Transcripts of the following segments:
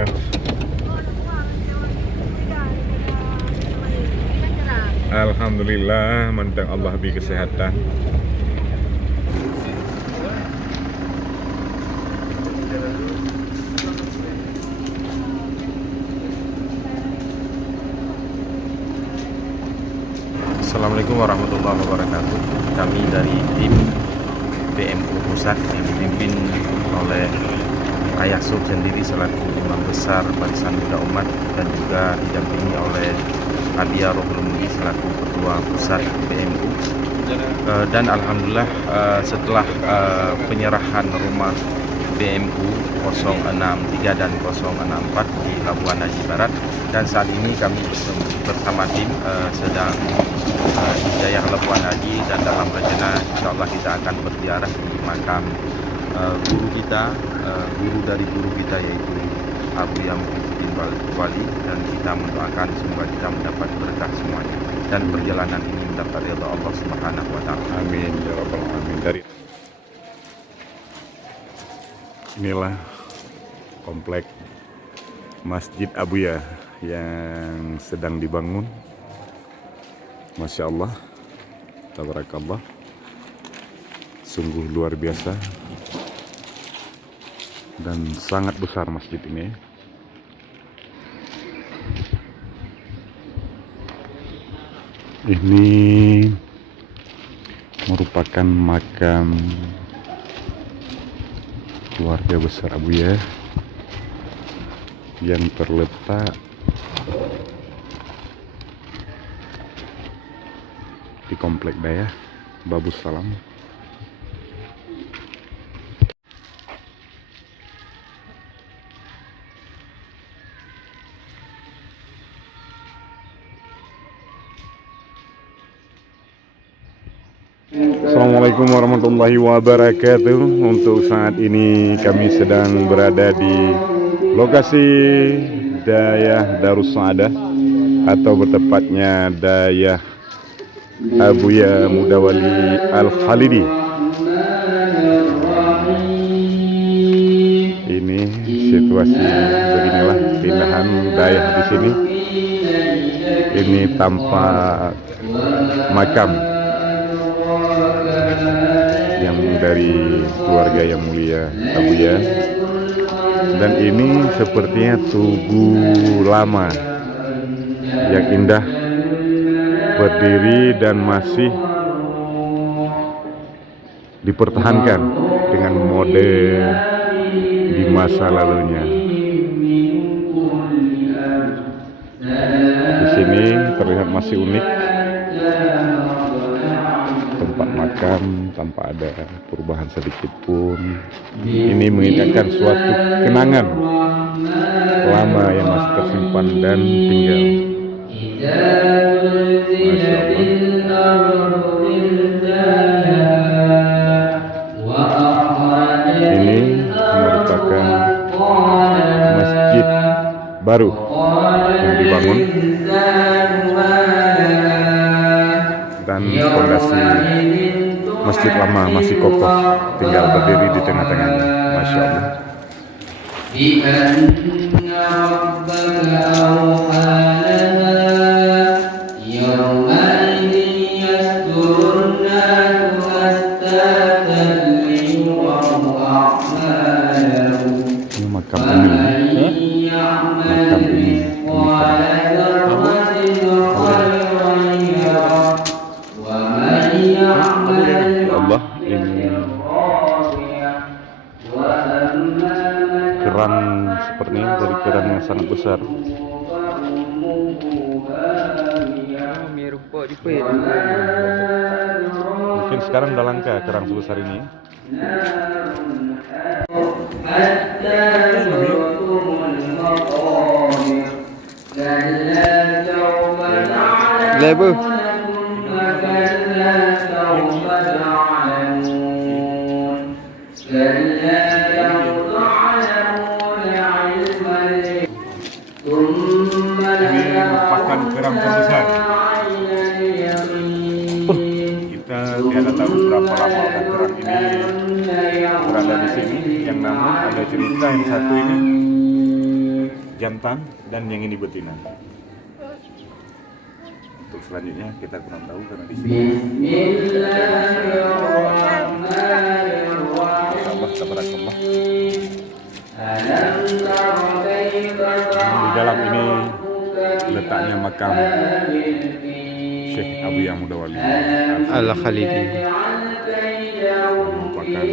ya. Alhamdulillah, mantap Allah beri kesehatan. Assalamualaikum warahmatullahi wabarakatuh. Kami dari tim PMU Pusat yang dipimpin oleh Ayah Sub sendiri selaku Imam Besar Barisan Muda Umat dan juga didampingi oleh Adia Rohul Mudi selaku Ketua Pusat PMU. Dan alhamdulillah setelah penyerahan rumah PMU 063 dan 064 di Labuan Haji Barat, dan saat ini kami bersama tim sedang Hidayah Labuan Haji, dan dalam rencana insyaallah kita akan berziarah di makam guru kita, guru dari guru kita yaitu Abu Yamud bin Wali, dan kita mendoakan semoga kita mendapat berkah semuanya dan perjalanan ini mendapat ridha Allah Subhanahu wa taala. Amin ya rabbal alamin. Dari inilah komplek Masjid Abuya yang sedang dibangun. Masya Allah, tabarakallah, sungguh luar biasa dan sangat besar masjid ini. Ini merupakan makam keluarga besar Abuya yang terletak di Komplek Dayah Babus Salam. Assalamualaikum warahmatullahi wabarakatuh. Untuk saat ini kami sedang berada di lokasi Dayah Darus Saadah, atau bertepatnya Dayah Abuya Mudawali Al-Khalidi. Ini situasi beginilah keindahan Dayah di sini. Ini tampak makam yang dari keluarga yang mulia Abuya, dan ini sepertinya tugu lama yang indah, berdiri dan masih dipertahankan dengan mode di masa lalunya. Di sini terlihat masih unik tempat makam tanpa ada perubahan sedikit pun. Ini mengingatkan suatu kenangan lama yang masih tersimpan dan tinggal. Masya Allah. Ini merupakan masjid baru yang dibangun, dan fondasi masjid lama masih kokoh, tinggal berdiri di tengah-tengahnya. Masya Allah. Ini makam Umi, makam Umi. Allah, ini kerang seperti ini, dari kerang yang sangat besar. Mungkin sekarang udah langka kerang sebesar ini. Lebu. Ini merupakan kerang terbesar. Kita tidak tahu berapa lama kerang ini berada di sini. Yang namun ada cerita yang satu ini jantan dan yang ini betina. Untuk selanjutnya kita kurang tahu karena di sini tabarakallah. Di dalam ini letaknya makam Syekh Abu Yang Mudawali Al-Khalidi. Merupakan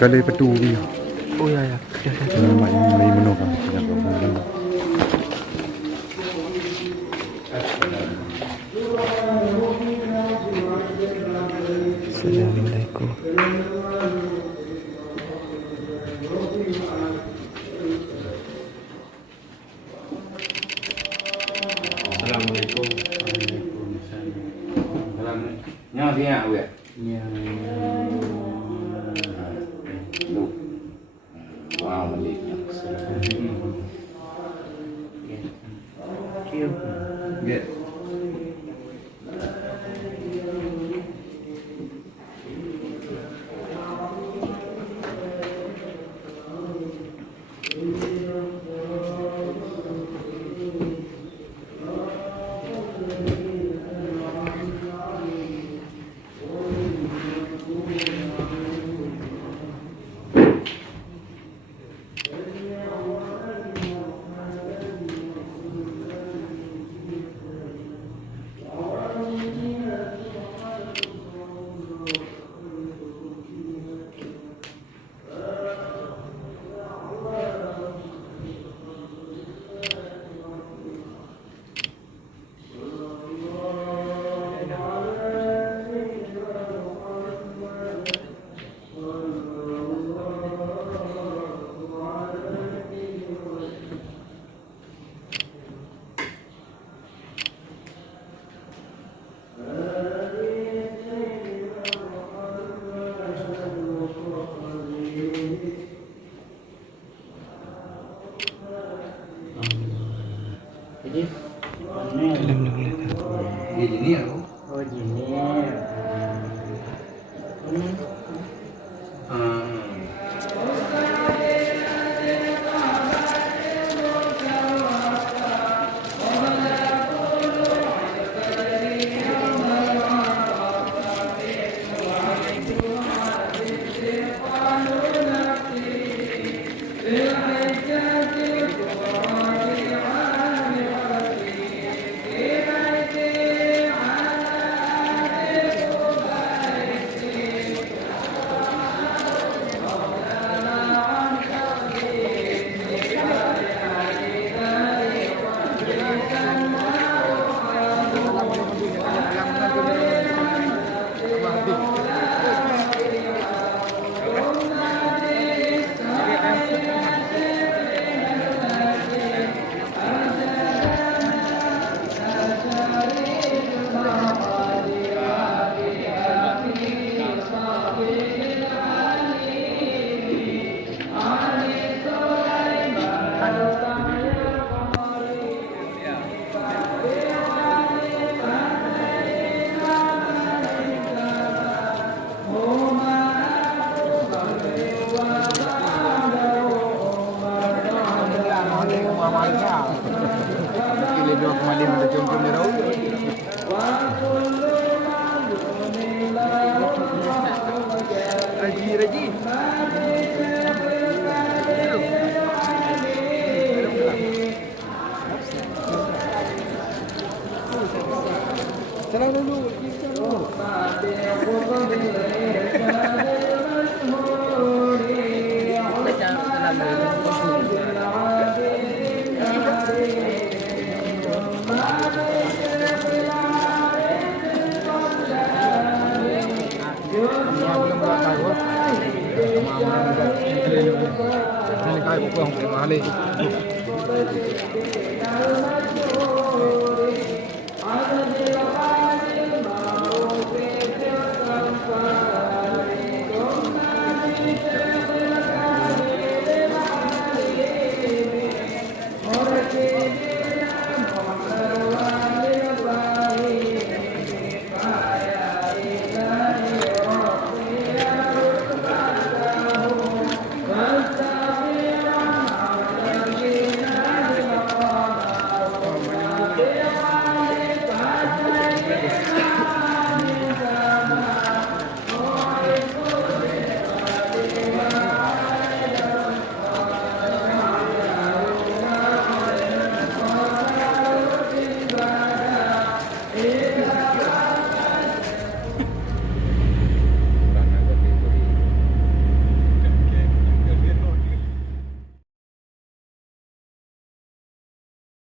Kali petu ni. Oh ya ya. Namanya mai menu kan. Assalamualaikum. Assalamualaikum. Salam. Nyawa dia awak. Wow, malik. Pilih dua kemana ada jom-jom di raut. Raji. Salam dulu. Ini kayak buku yang mahal.